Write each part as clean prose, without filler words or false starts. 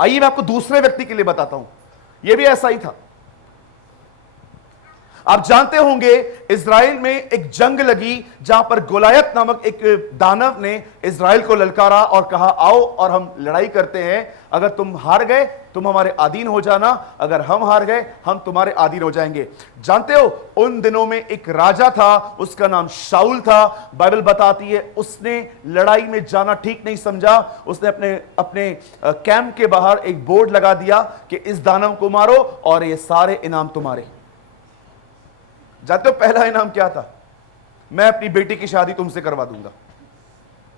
आइए मैं आपको दूसरे व्यक्ति के लिए बताता हूं, यह भी ऐसा ही था। आप जानते होंगे इज़राइल में एक जंग लगी जहां पर गोलायत नामक एक दानव ने इज़राइल को ललकारा और कहा आओ और हम लड़ाई करते हैं, अगर तुम हार गए तुम हमारे अधीन हो जाना, अगर हम हार गए हम तुम्हारे अधीन हो जाएंगे। जानते हो उन दिनों में एक राजा था, उसका नाम शाऊल था। बाइबल बताती है उसने लड़ाई में जाना ठीक नहीं समझा, उसने अपने अपने कैंप के बाहर एक बोर्ड लगा दिया कि इस दानव को मारो और ये सारे इनाम तुम्हारे। जानते हो पहला इनाम क्या था? मैं अपनी बेटी की शादी तुमसे करवा दूंगा।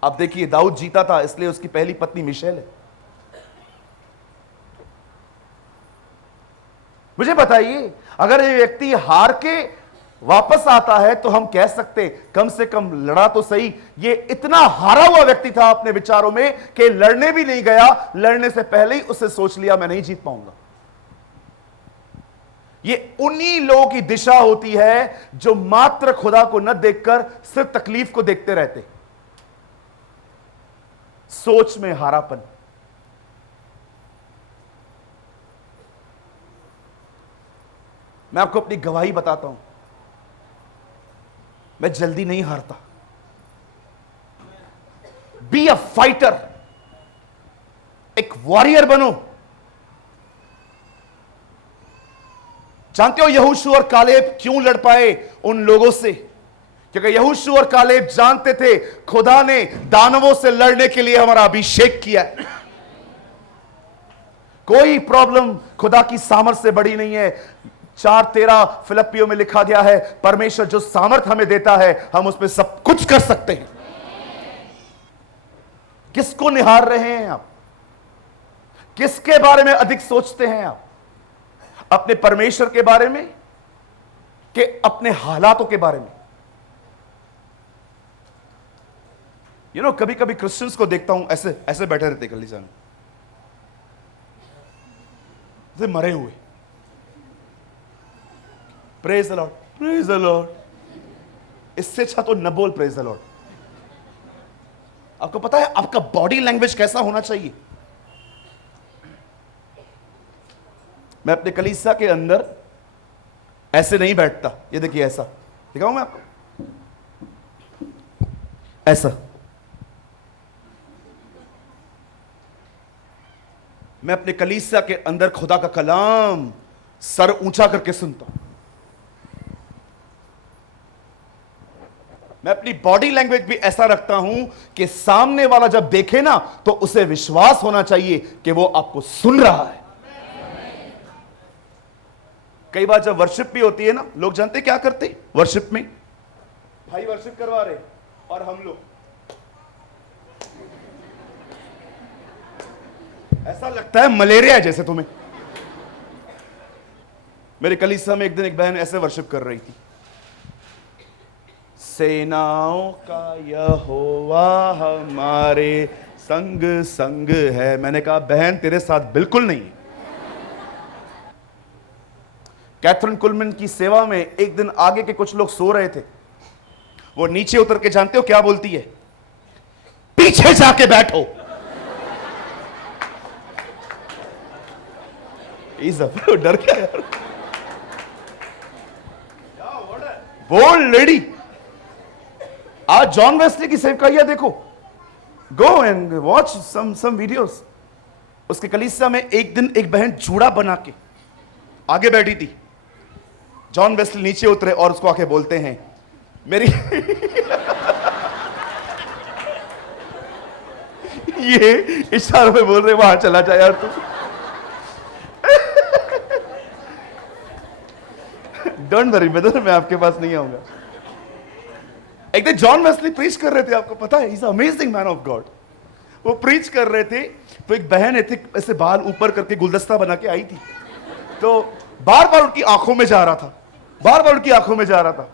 अब देखिए दाऊद जीता था इसलिए उसकी पहली पत्नी मिशेल है। मुझे बताइए अगर ये व्यक्ति हार के वापस आता है तो हम कह सकते कम से कम लड़ा तो सही। ये इतना हारा हुआ व्यक्ति था अपने विचारों में कि लड़ने भी नहीं गया, लड़ने से पहले ही उससे सोच लिया मैं नहीं जीत पाऊंगा। ये उन्हीं लोगों की दिशा होती है जो मात्र खुदा को न देखकर सिर्फ तकलीफ को देखते रहते। सोच में हारापन। मैं आपको अपनी गवाही बताता हूं, मैं जल्दी नहीं हारता। बी अ फाइटर, एक वॉरियर बनो। जानते हो यहोशू और कालेब क्यों लड़ पाए उन लोगों से? क्योंकि यहोशू और कालेब जानते थे खुदा ने दानवों से लड़ने के लिए हमारा अभिषेक किया है। कोई प्रॉब्लम खुदा की सामर्थ से बड़ी नहीं है। 4:13 फिलिप्पियों में लिखा गया है परमेश्वर जो सामर्थ हमें देता है हम उसमें सब कुछ कर सकते हैं। किसको निहार रहे हैं आप? किसके बारे में अधिक सोचते हैं आप? अपने परमेश्वर के बारे में कि अपने हालातों के बारे में? कभी कभी क्रिश्चियंस को देखता हूं ऐसे ऐसे बैठे रहते कलीसिया में, मरे हुए। Praise the Lord, praise the Lord. इससे अच्छा तो न बोल प्रेज द लॉर्ड। आपको पता है आपका बॉडी लैंग्वेज कैसा होना चाहिए? मैं अपने कलीसिया के अंदर ऐसे नहीं बैठता। ये देखिए ऐसा दिखाऊं मैं आपको, ऐसा। मैं अपने कलीसिया के अंदर खुदा का कलाम सर ऊंचा करके सुनता हूं। मैं अपनी बॉडी लैंग्वेज भी ऐसा रखता हूं कि सामने वाला जब देखे ना तो उसे विश्वास होना चाहिए कि वो आपको सुन रहा है। कई बार जब वर्शिप भी होती है ना, लोग जानते क्या करते वर्शिप में? भाई वर्शिप करवा रहे और हम लोग ऐसा लगता है मलेरिया है जैसे तुम्हें। मेरे कलीसिया में एक दिन एक बहन ऐसे वर्शिप कर रही थी, सेनाओं का यहोवा हमारे संग संग है। मैंने कहा बहन तेरे साथ बिल्कुल नहीं। कैथरीन कुलमन की सेवा में एक दिन आगे के कुछ लोग सो रहे थे, वो नीचे उतर के जानते हो क्या बोलती है? पीछे जाके बैठो। डर क्या यार? बोल लेडी। आज जॉन वेस्ली की सेवकाइयां देखो, go and watch some videos. उसके कलीसिया में एक दिन एक बहन जूड़ा बना के आगे बैठी थी। जॉन वेस्ली नीचे उतरे और उसको आके बोलते हैं मेरी ये इशारों में बोल रहे वहां चला जा यार तू। डोंट वरी ब्रदर, मैं आपके पास नहीं आऊंगा। एक दिन जॉन वेस्ली प्रीच कर रहे थे, आपको पता है, is amazing man of God. वो प्रीच कर रहे थे तो एक बहन ऐसे बाल ऊपर करके गुलदस्ता बना के आई थी, तो बार बार उनकी आंखों में जा रहा था, बार बार उनकी आंखों में जा रहा था।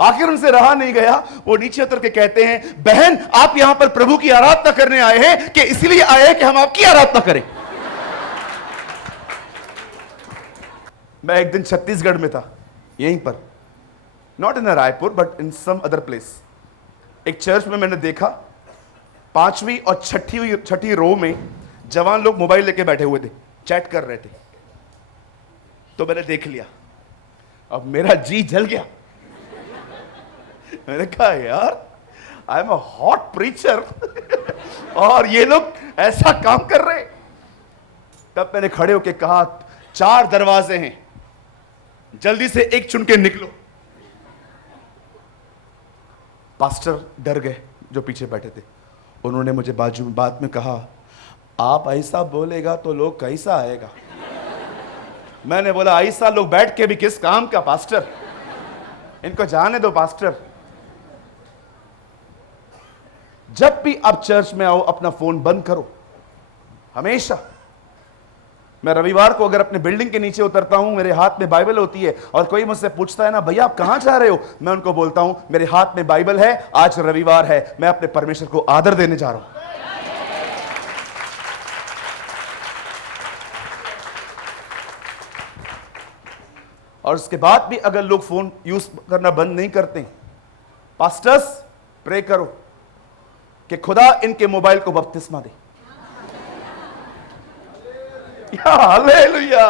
आखिर उनसे रहा नहीं गया, वो नीचे उतर के कहते हैं बहन आप यहां पर प्रभु की आराधना करने आए हैं कि इसलिए आए हैं कि हम आपकी आराधना करें? मैं एक दिन छत्तीसगढ़ में था, यहीं पर, not in Raipur but in some other place. एक चर्च में मैंने देखा 5वीं और छठी रो में जवान लोग मोबाइल लेके बैठे हुए थे, चैट कर रहे थे, तो मैंने देख लिया। अब मेरा जी जल गया। मैंने कहा यार, I am a hot preacher और ये लोग ऐसा काम कर रहे। तब मैंने खड़े होके कहा, 4 दरवाजे हैं, जल्दी से एक चुन के निकलो। पास्टर डर गए जो पीछे बैठे थे। उन्होंने मुझे बाजू में बाद में कहा, आप ऐसा बोलेगा तो लोग कैसा आएगा। मैंने बोला, ऐसा लोग बैठ के भी किस काम का पास्टर, इनको जाने दो पास्टर। जब भी आप चर्च में आओ अपना फोन बंद करो, हमेशा। मैं रविवार को अगर अपने बिल्डिंग के नीचे उतरता हूं, मेरे हाथ में बाइबल होती है और कोई मुझसे पूछता है ना, भैया आप कहां जा रहे हो, मैं उनको बोलता हूं मेरे हाथ में बाइबल है, आज रविवार है, मैं अपने परमेश्वर को आदर देने जा रहा हूं। और उसके बाद भी अगर लोग फोन यूज करना बंद नहीं करते, पास्टर्स प्रे करो कि खुदा इनके मोबाइल को बपतिस्मा दे। हालेलुया।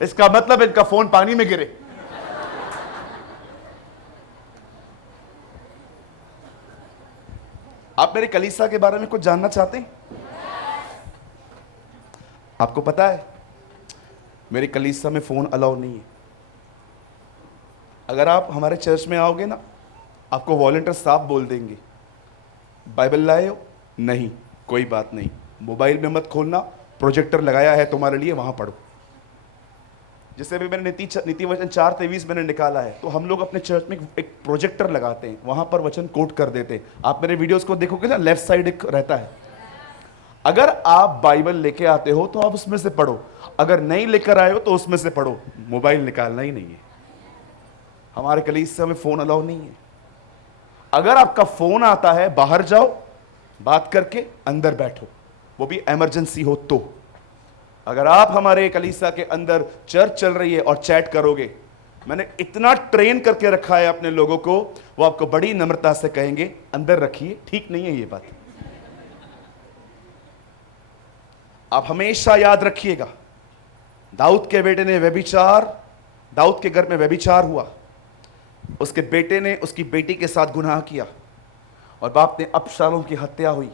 इसका मतलब इनका फोन पानी में गिरे। आप मेरे कलीसिया के बारे में कुछ जानना चाहते हैं? आपको पता है मेरे कलीसिया में फोन अलाउ नहीं है। अगर आप हमारे चर्च में आओगे ना, आपको वॉलंटियर साहब बोल देंगे, बाइबल लाए हो? नहीं, कोई बात नहीं, मोबाइल में मत खोलना, प्रोजेक्टर लगाया है तुम्हारे लिए, वहां पढ़ो। जिससे भी मैंने नीति वचन 4:23 मैंने निकाला है, तो हम लोग अपने चर्च में एक प्रोजेक्टर लगाते हैं, वहां पर वचन कोट कर देते हैं। आप मेरे वीडियोस को देखोगे ना, लेफ्ट साइड एक रहता है। अगर आप बाइबल लेके आते हो तो आप उसमें से पढ़ो, अगर नहीं लेकर आए हो तो उसमें से पढ़ो, मोबाइल निकालना ही नहीं है। हमारे कलीसिया में फोन अलाउ नहीं है। अगर आपका फोन आता है, बाहर जाओ, बात करके अंदर बैठो, वो भी इमरजेंसी हो तो। अगर आप हमारे कलीसिया के अंदर चर्च चल रही है और चैट करोगे, मैंने इतना ट्रेन करके रखा है अपने लोगों को, वो आपको बड़ी नम्रता से कहेंगे अंदर रखिए, ठीक नहीं है ये बात। आप हमेशा याद रखिएगा, दाऊद के बेटे ने व्यभिचार, दाऊद के घर में व्यभिचार हुआ, उसके बेटे ने उसकी बेटी के साथ गुनाह किया और बाप ने अबशालोम की हत्या हुई।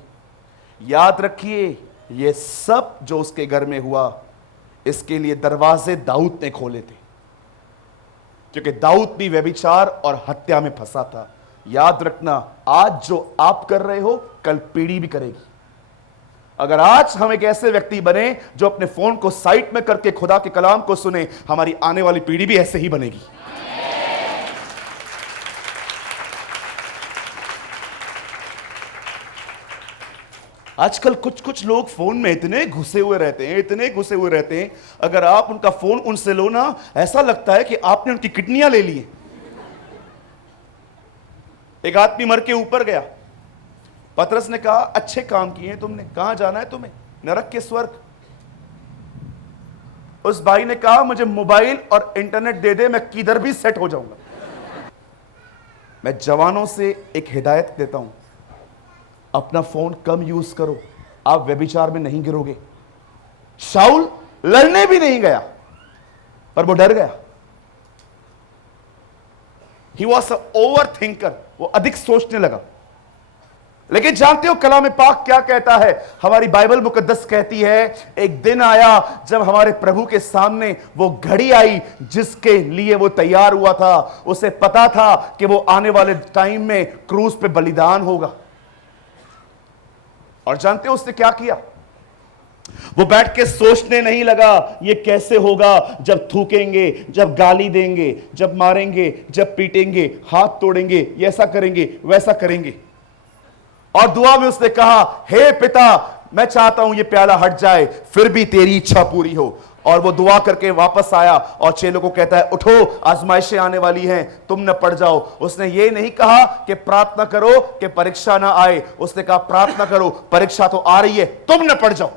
याद रखिए, ये सब जो उसके घर में हुआ, इसके लिए दरवाजे दाऊद ने खोले थे, क्योंकि दाऊद भी व्यभिचार और हत्या में फंसा था। याद रखना, आज जो आप कर रहे हो, कल पीढ़ी भी करेगी। अगर आज हम एक ऐसे व्यक्ति बने जो अपने फोन को साइड में करके खुदा के कलाम को सुने, हमारी आने वाली पीढ़ी भी ऐसे ही बनेगी। आजकल कुछ लोग फोन में इतने घुसे हुए रहते हैं, इतने घुसे हुए रहते हैं, अगर आप उनका फोन उनसे लो ना, ऐसा लगता है कि आपने उनकी किडनियां ले ली। एक आदमी मर के ऊपर गया, पतरस ने कहा, अच्छे काम किए हैं तुमने, कहां जाना है तुम्हें? नरक के स्वर्ग। उस भाई ने कहा, मुझे मोबाइल और इंटरनेट दे दे, मैं किधर भी सेट हो जाऊंगा। मैं जवानों से एक हिदायत देता हूं, अपना फोन कम यूज करो, आप व्यभिचार में नहीं गिरोगे। शाऊल लड़ने भी नहीं गया, पर वो डर गया। He was a over thinker, वो अधिक सोचने लगा। लेकिन जानते हो कलाम पाक क्या कहता है? हमारी बाइबल मुकद्दस कहती है, एक दिन आया जब हमारे प्रभु के सामने वो घड़ी आई जिसके लिए वो तैयार हुआ था। उसे पता था कि वो आने वाले टाइम में क्रूस पे बलिदान होगा। और जानते हो उसने क्या किया? वो बैठ के सोचने नहीं लगा, ये कैसे होगा, जब थूकेंगे, जब गाली देंगे, जब मारेंगे, जब पीटेंगे, हाथ तोड़ेंगे, ये ऐसा करेंगे, वैसा करेंगे। और दुआ में उसने कहा, हे पिता, मैं चाहता हूं ये प्याला हट जाए, फिर भी तेरी इच्छा पूरी हो। और वो दुआ करके वापस आया और चेलों को कहता है, उठो, आजमाइशें आने वाली हैं, तुम न पड़ जाओ। उसने ये नहीं कहा कि प्रार्थना करो कि परीक्षा ना आए, उसने कहा प्रार्थना करो, परीक्षा तो आ रही है, तुम न पड़ जाओ।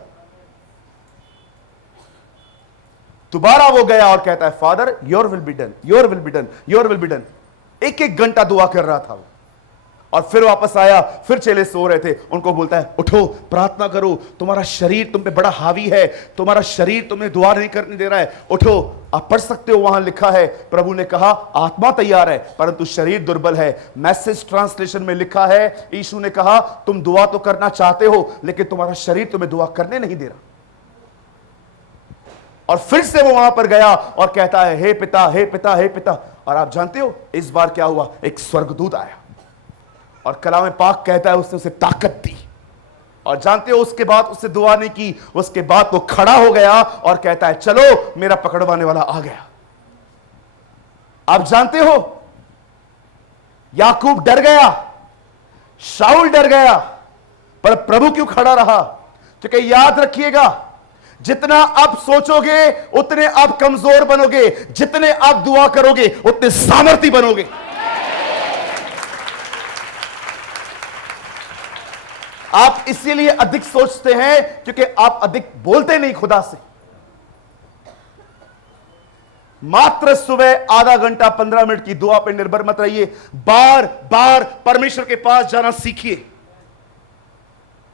दोबारा वो गया और कहता है, father your will be done, your will be done, your will be done. एक घंटा दुआ कर रहा था वो। और फिर वापस आया, फिर चेले सो रहे थे, उनको बोलता है उठो प्रार्थना करो, तुम्हारा शरीर तुम पे बड़ा हावी है, तुम्हारा शरीर तुम्हें दुआ नहीं करने दे रहा है, उठो। आप पढ़ सकते हो, वहां लिखा है प्रभु ने कहा आत्मा तैयार है परंतु शरीर दुर्बल है। मैसेज ट्रांसलेशन में लिखा है यीशु ने कहा तुम दुआ तो करना चाहते हो लेकिन तुम्हारा शरीर तुम्हें दुआ करने नहीं दे रहा। और फिर से वो वहां पर गया और कहता है हे पिता, हे पिता, हे पिता। और आप जानते हो इस बार क्या हुआ, एक स्वर्गदूत आया और कलाम पाक कहता है उसने उसे ताकत दी। और जानते हो उसके बाद उससे दुआ नहीं की, उसके बाद वो खड़ा हो गया और कहता है चलो मेरा पकड़वाने वाला आ गया। आप जानते हो याकूब डर गया, शाऊल डर गया, पर प्रभु क्यों खड़ा रहा? क्योंकि याद रखिएगा जितना आप सोचोगे उतने आप कमजोर बनोगे, जितने आप दुआ करोगे उतने सामर्थी बनोगे। आप इसीलिए अधिक सोचते हैं क्योंकि आप अधिक बोलते नहीं खुदा से। मात्र सुबह आधा घंटा 15 मिनट की दुआ पर निर्भर मत रहिए, बार बार परमेश्वर के पास जाना सीखिए।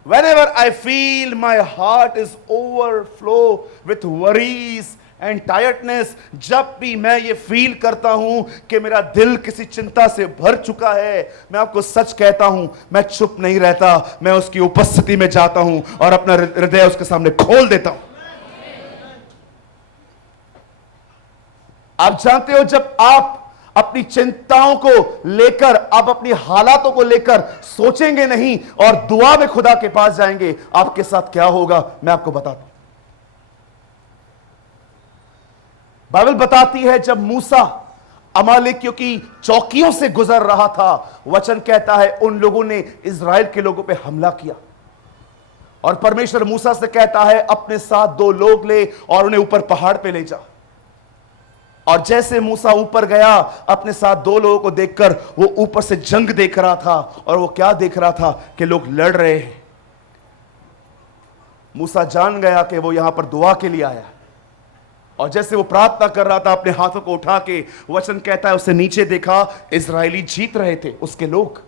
Whenever I feel my heart is overflow with worries and tiredness, जब भी मैं ये फील करता हूं कि मेरा दिल किसी चिंता से भर चुका है, मैं आपको सच कहता हूं मैं चुप नहीं रहता, मैं उसकी उपस्थिति में जाता हूं और अपना हृदय उसके सामने खोल देता हूं। आप जानते हो जब आप अपनी चिंताओं को लेकर, आप अपनी हालातों को लेकर सोचेंगे नहीं और दुआ में खुदा के पास जाएंगे, आपके साथ क्या होगा मैं आपको बताता हूं। बाइबल बताती है जब मूसा अमालेकियों की चौकियों से गुजर रहा था, वचन कहता है उन लोगों ने इजराइल के लोगों पे हमला किया और परमेश्वर मूसा से कहता है अपने साथ 2 लोग ले और उन्हें ऊपर पहाड़ पे ले जा। और जैसे मूसा ऊपर गया अपने साथ 2 लोगों को देखकर, वो ऊपर से जंग देख रहा था और वो क्या देख रहा था कि लोग लड़ रहे हैं। मूसा जान गया कि वो यहां पर दुआ के लिए आया और जैसे वो प्रार्थना कर रहा था अपने हाथों को उठा के, वचन कहता है उसने नीचे देखा, इजरायली जीत रहे थे उसके लोग,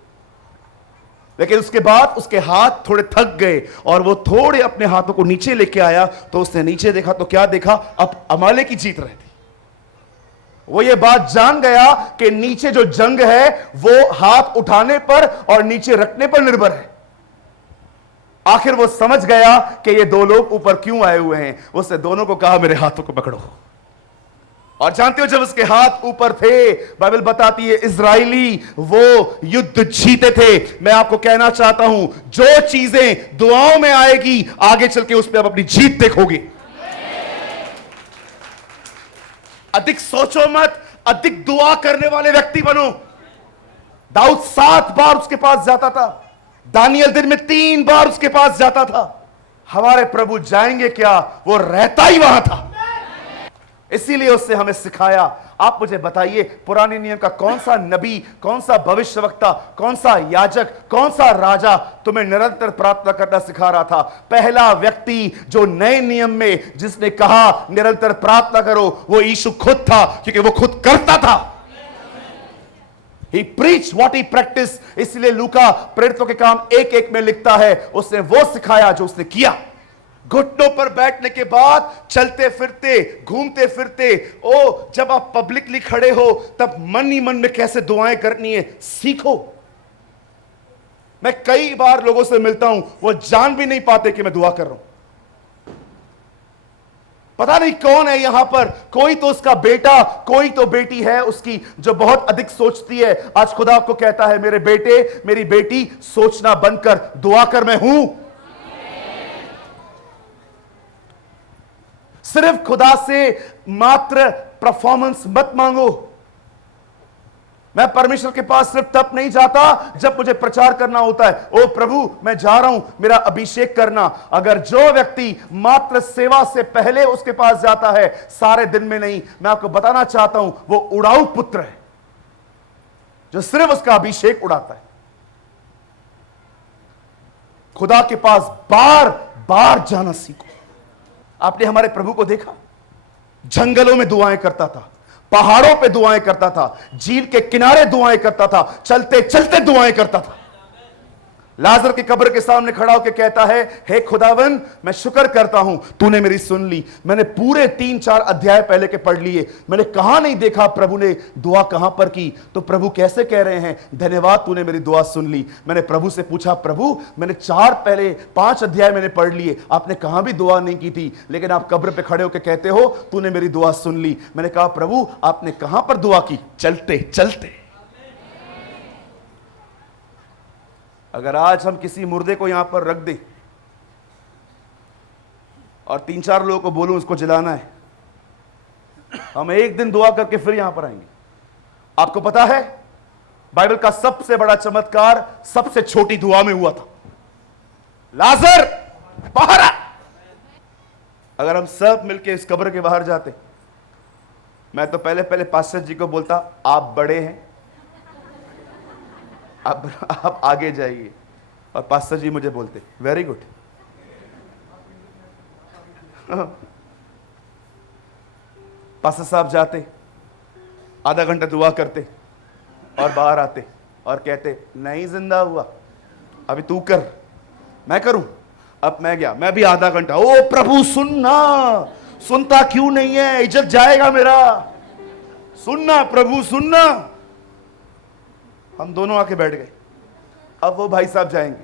लेकिन उसके बाद उसके हाथ थोड़े थक गए और वो थोड़े अपने हाथों को नीचे लेके आया तो उसने नीचे देखा तो क्या देखा, अब अमालेकी जीत रहे थे। वो ये बात जान गया कि नीचे जो जंग है वो हाथ उठाने पर और नीचे रखने पर निर्भर है। आखिर वो समझ गया कि ये 2 लोग ऊपर क्यों आए हुए हैं। उसने दोनों को कहा मेरे हाथों को पकड़ो। और जानते हो जब उसके हाथ ऊपर थे, बाइबल बताती है इजराइली वो युद्ध जीते थे। मैं आपको कहना चाहता हूं जो चीजें दुआओं में आएगी आगे चल के उस पर आप अपनी जीत देखोगे। अधिक सोचो मत, अधिक दुआ करने वाले व्यक्ति बनो। दाऊद 7 बार उसके पास जाता था, दानियल दिन में 3 बार उसके पास जाता था। हमारे प्रभु जाएंगे क्या, वो रहता ही वहां था। इसीलिए उससे हमें सिखाया। आप मुझे बताइए पुराने नियम का कौन सा नबी, कौन सा भविष्यवक्ता, कौन सा याजक, कौन सा राजा तुम्हें निरंतर प्रार्थना करना सिखा रहा था? पहला व्यक्ति जो नए नियम में जिसने कहा निरंतर प्रार्थना करो वो यीशु खुद था, क्योंकि वो खुद करता था। He preached what he practiced। इसलिए लूका प्रेरितों के काम 1:1 में लिखता है उसने वो सिखाया जो उसने किया। घुटनों पर बैठने के बाद चलते फिरते, घूमते फिरते, जब आप पब्लिकली खड़े हो तब मन ही मन में कैसे दुआएं करनी है सीखो। मैं कई बार लोगों से मिलता हूं, वो जान भी नहीं पाते कि मैं दुआ कर रहा हूं। पता नहीं कौन है यहां पर, कोई तो उसका बेटा, कोई तो बेटी है उसकी जो बहुत अधिक सोचती है। आज खुदा आपको कहता है मेरे बेटे, मेरी बेटी, सोचना बंद कर, दुआ कर, मैं हूं। सिर्फ खुदा से मात्र परफॉर्मेंस मत मांगो। मैं परमेश्वर के पास सिर्फ तब नहीं जाता जब मुझे प्रचार करना होता है, ओ प्रभु मैं जा रहा हूं, मेरा अभिषेक करना। अगर जो व्यक्ति मात्र सेवा से पहले उसके पास जाता है सारे दिन में नहीं, मैं आपको बताना चाहता हूं वो उड़ाऊ पुत्र है जो सिर्फ उसका अभिषेक उड़ाता है। खुदा के पास बार बार जाना सीखो। आपने हमारे प्रभु को देखा, जंगलों में दुआएं करता था, पहाड़ों पे दुआएं करता था, झील के किनारे दुआएं करता था, चलते चलते दुआएं करता था। लाजर की कब्र के सामने खड़ा होकर कहता है, हे खुदावन, मैं शुक्र करता हूं तूने मेरी सुन ली। मैंने पूरे 3-4 अध्याय पहले के पढ़ लिए, मैंने कहां नहीं देखा प्रभु ने दुआ कहां पर की। तो प्रभु कैसे कह रहे हैं, धन्यवाद तूने मेरी दुआ सुन ली। मैंने प्रभु से पूछा, प्रभु मैंने 5 अध्याय मैंने पढ़ लिए, आपने कहां भी दुआ नहीं की थी, लेकिन आप कब्र पे खड़े होकर कहते हो तूने मेरी दुआ सुन ली। मैंने कहा, प्रभु आपने कहां पर दुआ की? चलते चलते। अगर आज हम किसी मुर्दे को यहां पर रख दें और 3-4 लोगों को बोलूं उसको जलाना है, हम एक दिन दुआ करके फिर यहां पर आएंगे। आपको पता है, बाइबल का सबसे बड़ा चमत्कार सबसे छोटी दुआ में हुआ था। लाजर बाहर आ। अगर हम सब मिलके इस कब्र के बाहर जाते, मैं तो पहले पहले पास्टर जी को बोलता, आप बड़े हैं, आप आगे जाइए, और पास्टर जी मुझे बोलते वेरी गुड। पास्टर साहब जाते, आधा घंटा दुआ करते और बाहर आते और कहते नहीं जिंदा हुआ, अभी तू कर, मैं करूं। अब मैं गया, मैं भी आधा घंटा, ओ प्रभु सुनना, सुनता क्यों नहीं है, इज्जत जाएगा मेरा, सुनना प्रभु सुनना। हम दोनों आके बैठ गए। अब वो भाई साहब जाएंगे,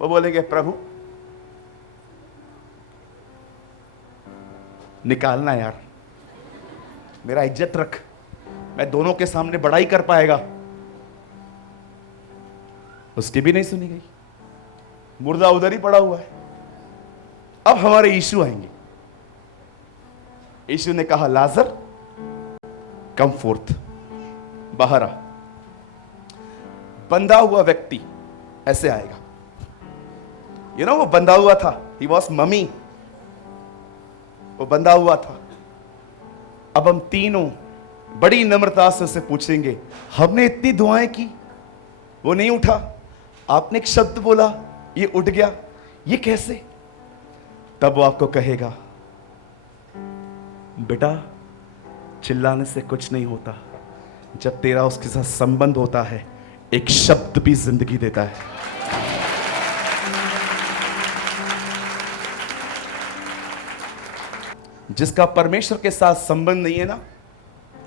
वो बोलेंगे प्रभु निकालना यार, मेरा इज्जत रख, मैं दोनों के सामने बड़ाई कर पाएगा। उसकी भी नहीं सुनी गई, मुर्दा उधर ही पड़ा हुआ है। अब हमारे यीशु आएंगे। यीशु ने कहा, लाजर कम फोर्थ, बाहर आ। बंधा हुआ व्यक्ति ऐसे आएगा, वो बंधा हुआ था, ही वॉज ममी, वो बंधा हुआ था। अब हम तीनों बड़ी नम्रता से उसे पूछेंगे, हमने इतनी दुआएं की, वो नहीं उठा, आपने एक शब्द बोला, ये उठ गया, ये कैसे? तब वो आपको कहेगा, बेटा चिल्लाने से कुछ नहीं होता, जब तेरा उसके साथ संबंध होता है, एक शब्द भी जिंदगी देता है। जिसका परमेश्वर के साथ संबंध नहीं है ना,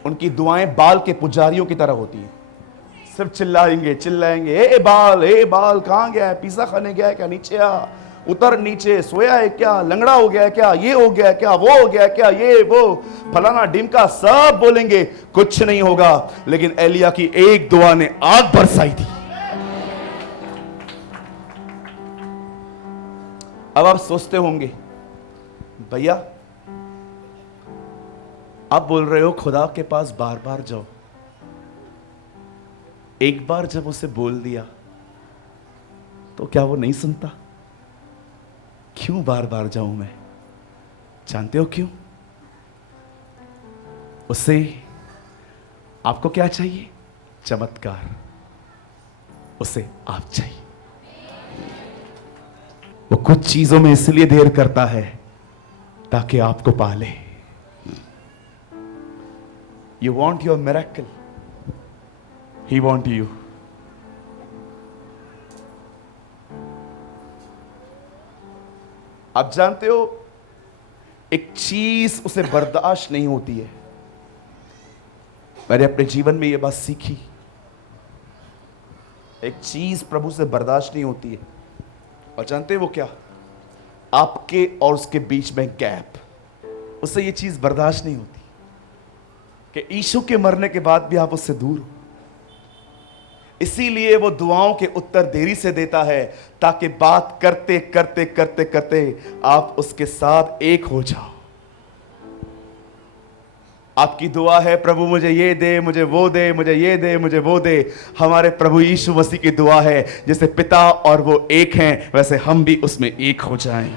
उनकी दुआएं बाल के पुजारियों की तरह होती हैं। सिर्फ चिल्लाएंगे चिल्लाएंगे, ए बाल कहां गया है, पिज्जा खाने गया है क्या, नीचे आ, उतर नीचे, सोया है क्या, लंगड़ा हो गया है क्या, ये हो गया क्या, वो हो गया क्या, ये वो फलाना ढिमका, सब बोलेंगे, कुछ नहीं होगा। लेकिन एलिया की एक दुआ ने आग बरसाई थी। अब आप सोचते होंगे, भैया आप बोल रहे हो खुदा के पास बार बार जाओ, एक बार जब उसे बोल दिया तो क्या वो नहीं सुनता? क्यों बार बार जाऊं मैं? जानते हो क्यों? उससे आपको क्या चाहिए? चमत्कार। उसे आप चाहिए। वो कुछ चीजों में इसलिए देर करता है ताकि आपको पाले। You want your miracle. He want you. आप जानते हो, एक चीज उसे बर्दाश्त नहीं होती है। मैंने अपने जीवन में यह बात सीखी, एक चीज प्रभु से बर्दाश्त नहीं होती है। और जानते हो वो क्या? आपके और उसके बीच में गैप। उससे ये चीज बर्दाश्त नहीं होती कि यीशु के मरने के बाद भी आप उससे दूर हो। इसीलिए वो दुआओं के उत्तर देरी से देता है, ताकि बात करते करते करते करते आप उसके साथ एक हो जाओ। आपकी दुआ है, प्रभु मुझे ये दे, मुझे वो दे, मुझे ये दे, मुझे वो दे। हमारे प्रभु यीशु मसीह की दुआ है, जैसे पिता और वो एक हैं, वैसे हम भी उसमें एक हो जाएं।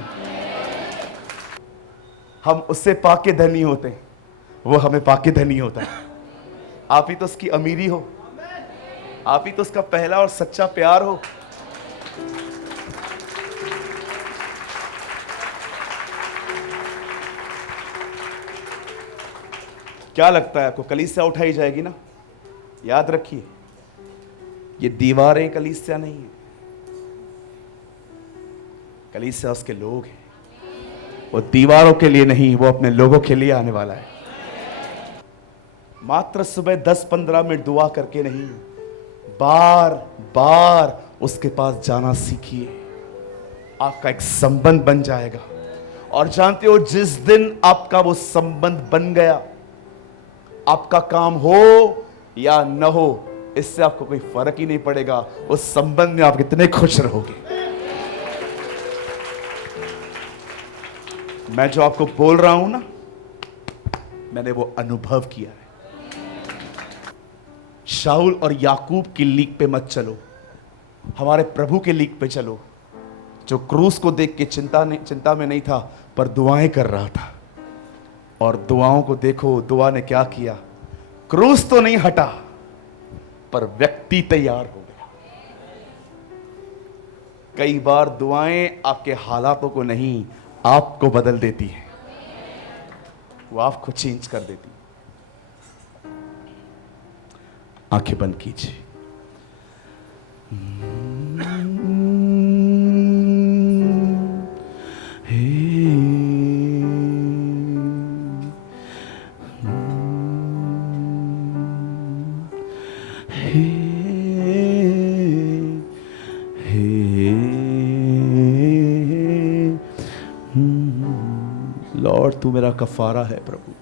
हम उससे पाके धनी होते हैं, वो हमें पाके धनी होता है। आप ही तो उसकी अमीरी हो, आप ही तो उसका पहला और सच्चा प्यार हो। क्या लगता है आपको, कलीसिया उठाई जाएगी ना? याद रखिए, ये दीवारें कलीसिया नहीं है, कलीसिया उसके लोग हैं। वो दीवारों के लिए नहीं, वो अपने लोगों के लिए आने वाला है। मात्र सुबह 10-15 मिनट दुआ करके नहीं, बार बार उसके पास जाना सीखिए। आपका एक संबंध बन जाएगा। और जानते हो, जिस दिन आपका वो संबंध बन गया, आपका काम हो या न हो, इससे आपको कोई फर्क ही नहीं पड़ेगा। उस संबंध में आप कितने खुश रहोगे। मैं जो आपको बोल रहा हूं ना, मैंने वो अनुभव किया है। शाऊल और याकूब की लीक पे मत चलो, हमारे प्रभु के लीक पे चलो, जो क्रूस को देख के चिंता में नहीं था, पर दुआएं कर रहा था। और दुआओं को देखो, दुआ ने क्या किया। क्रूस तो नहीं हटा, पर व्यक्ति तैयार हो गया। कई बार दुआएं आपके हालातों को नहीं, आपको बदल देती है। वो आपको चेंज कर देती है। आंखें बंद कीजिए। लॉर्ड, तू मेरा कफारा है प्रभु।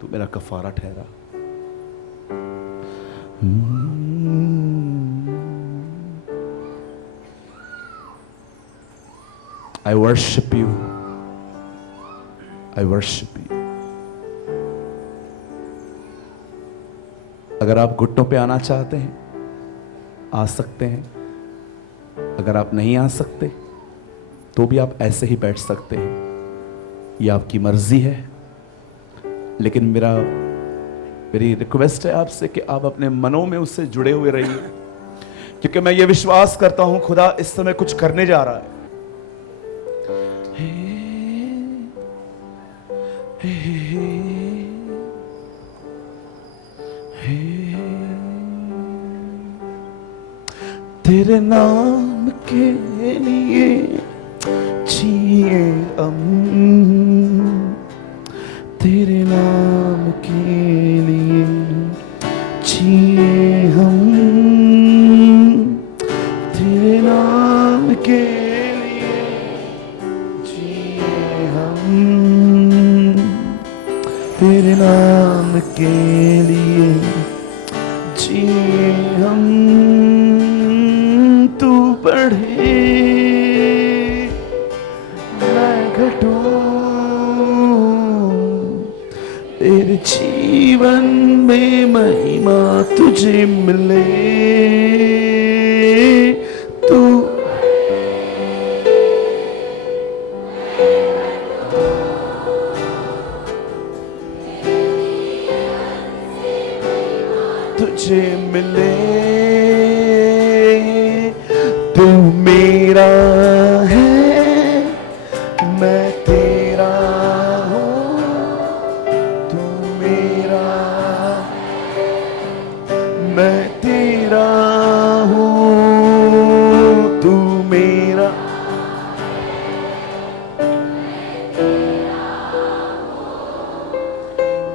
तू मेरा कफारा ठहरा। I worship you. I worship you. अगर आप घुटनों पे आना चाहते हैं, आ सकते हैं। अगर आप नहीं आ सकते, तो भी आप ऐसे ही बैठ सकते हैं। यह आपकी मर्जी है। लेकिन मेरी रिक्वेस्ट है आपसे कि आप अपने मनों में उससे जुड़े हुए रहिए, क्योंकि मैं ये विश्वास करता हूं खुदा इस समय कुछ करने जा रहा है। तेरे नाम के लिए जिए हम, तेरे नाम के लिए जिए हम, तेरे नाम के लिए जिए हम, तेरे नाम के लिए जिए हम। तू बढ़े मैं घटूं, तेरे जीवन में महिमा तुझे मिले। तू तुझे मिले। तू मेरा है, मैं तेरा हूँ। तू मेरा, मैं तेरा हूँ। तू मेरा,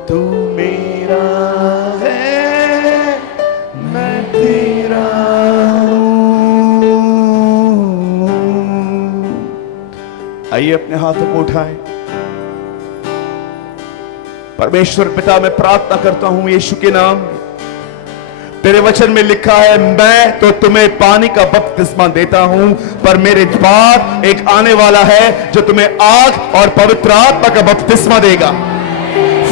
तू मेरा है, मैं तेरा हूँ। आइए अपने हाथों को उठाएं। परमेश्वर पिता, मैं प्रार्थना करता हूं यीशु के नाम में। तेरे वचन में लिखा है, मैं तो तुम्हें पानी का बपतिस्मा देता हूं, पर मेरे बाद एक आने वाला है जो तुम्हें आग और पवित्र आत्मा का बपतिस्मा देगा।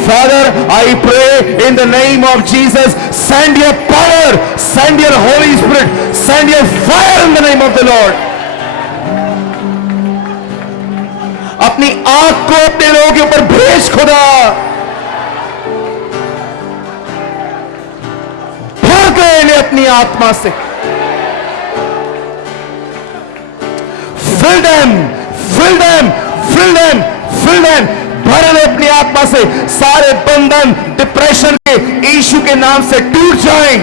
Father, I pray in the name of Jesus, send your power, send your Holy Spirit, send your fire in the name of the Lord. अपनी आग को अपने लोगों के ऊपर भेज खुदा। भर गए अपनी आत्मा से। Fill them, fill them, fill them, fill them. भर ले अपनी आत्मा से, सारे बंधन डिप्रेशन के यीशु के नाम से टूट जाएं।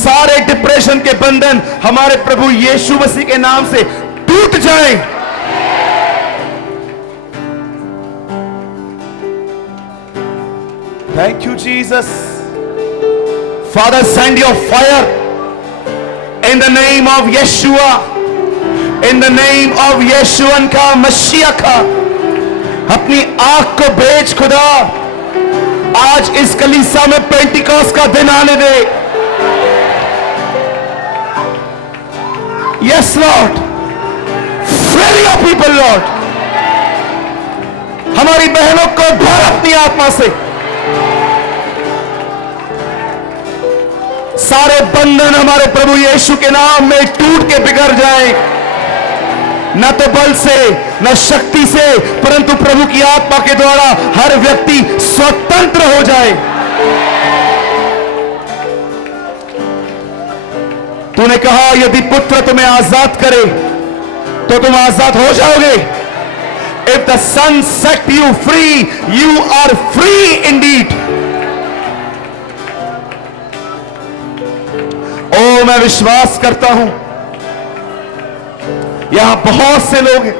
सारे डिप्रेशन के बंधन हमारे प्रभु यीशु मसीह के नाम से टूट जाएं। Thank you, Jesus. Father, send your fire in the name of Yeshua, in the name of Yeshua का मसीहा का। अपनी आग को भेज खुदा, आज इस कलीसिया में पेंटिकॉस्ट का दिन आने दे। Yes, Lord. Fill your people, Lord. हमारी बहनों को भर अपनी आत्मा से। सारे बंधन हमारे प्रभु यीशु के नाम में टूट के बिगड़ जाए। न तो बल से, न शक्ति से, परंतु प्रभु की आत्मा के द्वारा हर व्यक्ति स्वतंत्र हो जाए। तूने कहा यदि पुत्र तुम्हें आजाद करे तो तुम आजाद हो जाओगे। If the Son set you free, you are free indeed. ओ मैं विश्वास करता हूं यहां बहुत से लोग हैं,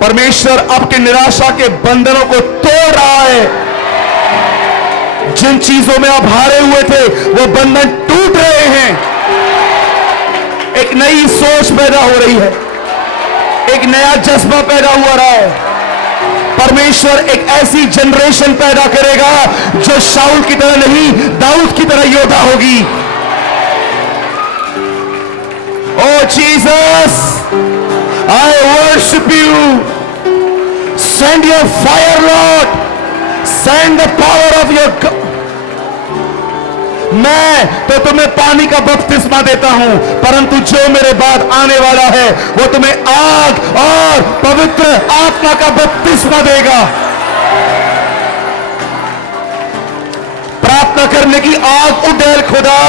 परमेश्वर आपके निराशा के बंधनों को तोड़ रहा है। जिन चीजों में आप हारे हुए थे वो बंधन टूट रहे हैं। एक नई सोच पैदा हो रही है, एक नया जज्बा पैदा हुआ रहा है। परमेश्वर एक ऐसी जनरेशन पैदा करेगा जो शाऊल की तरह नहीं, दाऊद की तरह योद्धा होगी। ओ Jesus, I worship you. Send your fire, Lord. Send the power of your God. मैं तो तुम्हें पानी का बपतिस्मा देता हूं, परंतु जो मेरे बाद आने वाला है वो तुम्हें आग और पवित्र आत्मा का बपतिस्मा देगा। प्रार्थना करने की आग उड़ेल खुदा।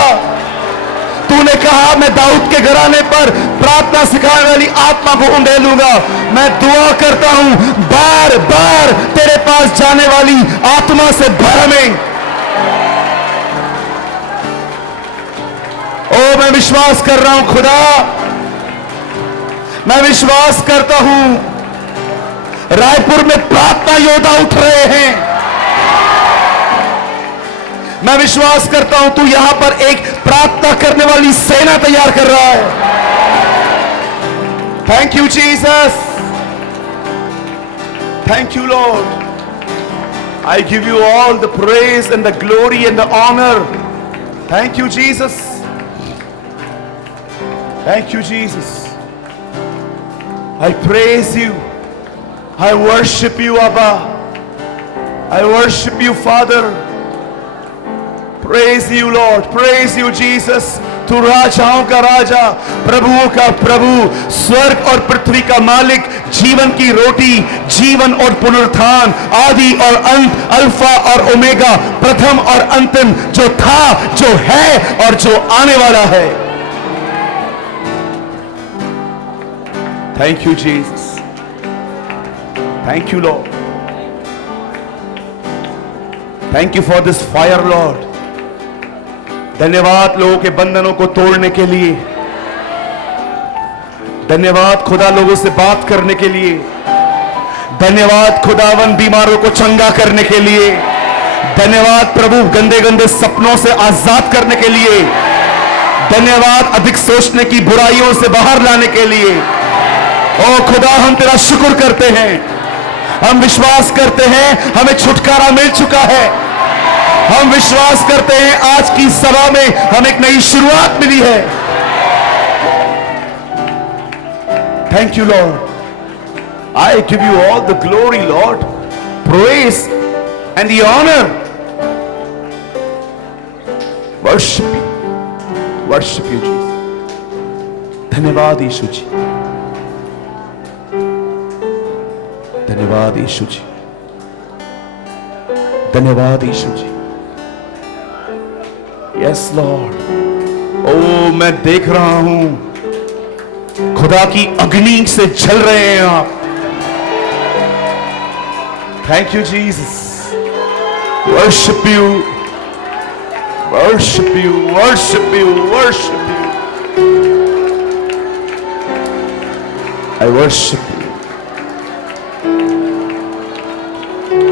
तूने कहा मैं दाऊद के घराने पर प्रार्थना सिखाने वाली आत्मा को उंडेलूंगा। मैं दुआ करता हूं बार बार तेरे पास जाने वाली आत्मा से भर हमें। ओ मैं विश्वास कर रहा हूं खुदा, मैं विश्वास करता हूं रायपुर में प्रार्थना योद्धा उठ रहे हैं। मैं विश्वास करता हूं तू यहां पर एक प्रार्थना करने वाली सेना तैयार कर रहा है। Thank you Jesus, thank you Lord. I give you all the praise and the glory and the honour. Thank you Jesus, thank you Jesus. I praise you, I worship you Abba, I worship you Father. Praise you Lord, praise you Jesus. तू राजाओं का राजा, प्रभुओं का प्रभु, स्वर्ग और पृथ्वी का मालिक, जीवन की रोटी, जीवन और पुनरुत्थान, आदि और अंत, अल्फा और ओमेगा, प्रथम और अंतिम, जो था, जो है और जो आने वाला है। Thank you Jesus, thank you Lord, thank you for this fire Lord. धन्यवाद लोगों के बंधनों को तोड़ने के लिए, धन्यवाद खुदा लोगों से बात करने के लिए, धन्यवाद खुदावन बीमारों को चंगा करने के लिए, धन्यवाद प्रभु गंदे गंदे सपनों से आजाद करने के लिए, धन्यवाद अधिक सोचने की बुराइयों से बाहर लाने के लिए। ओ खुदा हम तेरा शुक्र करते हैं, हम विश्वास करते हैं हमें छुटकारा मिल चुका है। हम विश्वास करते हैं आज की सभा में हमें एक नई शुरुआत मिली है। Thank you Lord, I give you all the glory Lord, praise and the honour. Worship you Jesus. धन्यवाद यीशु जी, धन्यवाद यीशु जी, धन्यवाद यीशु जी। Yes Lord. ओ मैं देख रहा हूं खुदा की अग्नि से जल रहे हैं आप। Thank you Jesus. Worship you, worship you, worship you, worship you. I worship you.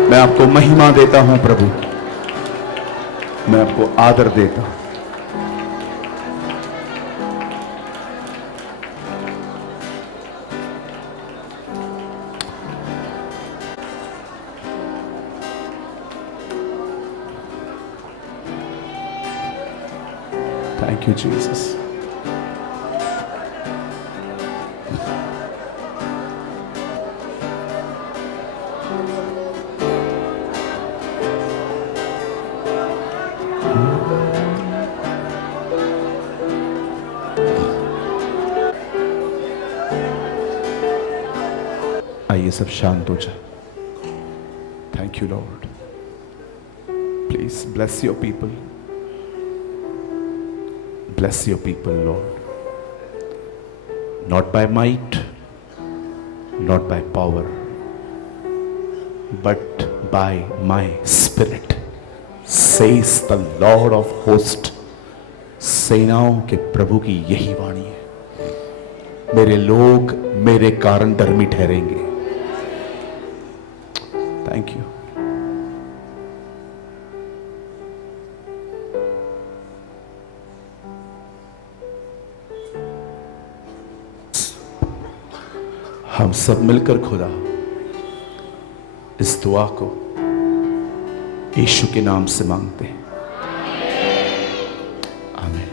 मैं आपको महिमा देता हूं प्रभु, मैं आपको आदर देता हूं। Thank you, Jesus. आइए सब शांत हो जाए। Thank you Lord. Please bless your people, bless your people, Lord, not by might, not by power, but by my spirit, says the Lord of hosts। सेनाओं के प्रभु की यही वाणी है, मेरे लोग मेरे कारण धर्मी ठहरेंगे। Thank you. हम सब मिलकर खुदा इस दुआ को यीशु के नाम से मांगते हैं। आमीन।